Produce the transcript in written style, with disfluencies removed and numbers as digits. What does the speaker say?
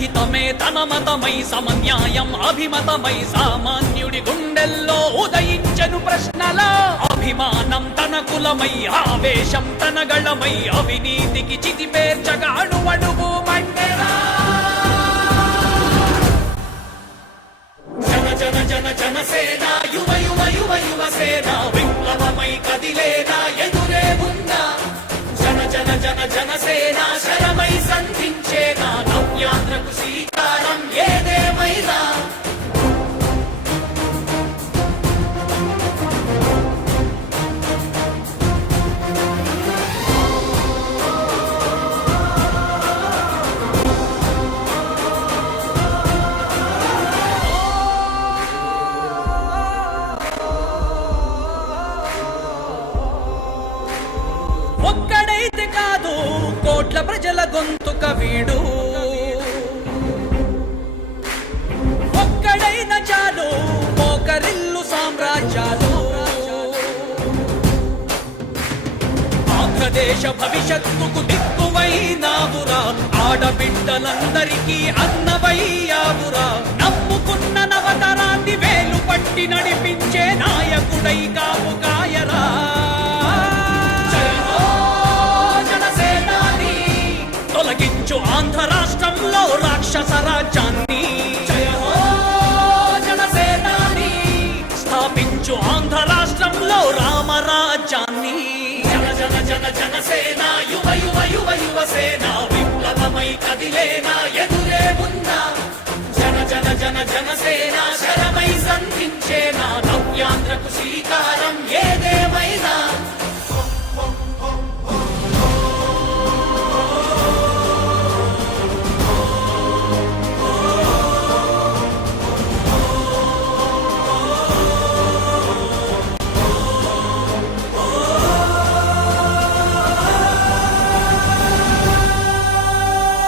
జనహితమే తన మతమై సమన్యాయం అభిమతమై సామాన్యుడి గుండెల్లో ఉదయించెను ప్రశ్నల అభిమానం తన కులమై ఆవేశం తన గళమై అవినీతికి చితిపేర్చగా అణువణువు మండెరా జన జన జన జనసేన యువ యువ యువ యువసేన విప్లవమై కదిలేనా ఎదురే ఉన్నా జన జన జన జనసేన శరమై సంధించేనా నవ్యాంధ్రకు శ్రీకారం ఏదేమైనా ఒక్కడైతే కాదు కోట్ల ప్రజల గొంతుక వీడు ఒక్కడైన చాలు మోకరిల్లు సామ్రాజ్యాలు ఆంధ్రదేశ భవిష్యత్తుకు దిక్కువైనావురా ఆడబిడ్డలందరికీ అన్నవయ్యావురా నమ్ముకున్న నవతరాన్ని వేలు పట్టి నడిపించే నాయకుడై కాపు కాయరా తొలగించు ఆంధ్ర రాష్ట్రంలో రాక్షస రాజ్యాన్ని జయ హో జనసేనాని స్థాపించు ఆంధ్ర రాష్ట్రంలో రామరాజ్యాన్ని జన జన జన జనసేన యువ యువ యువ యువసేన విప్లవమై కదిలేనా ఎదురే ఉన్నా జన జన జన జనసేన శరమ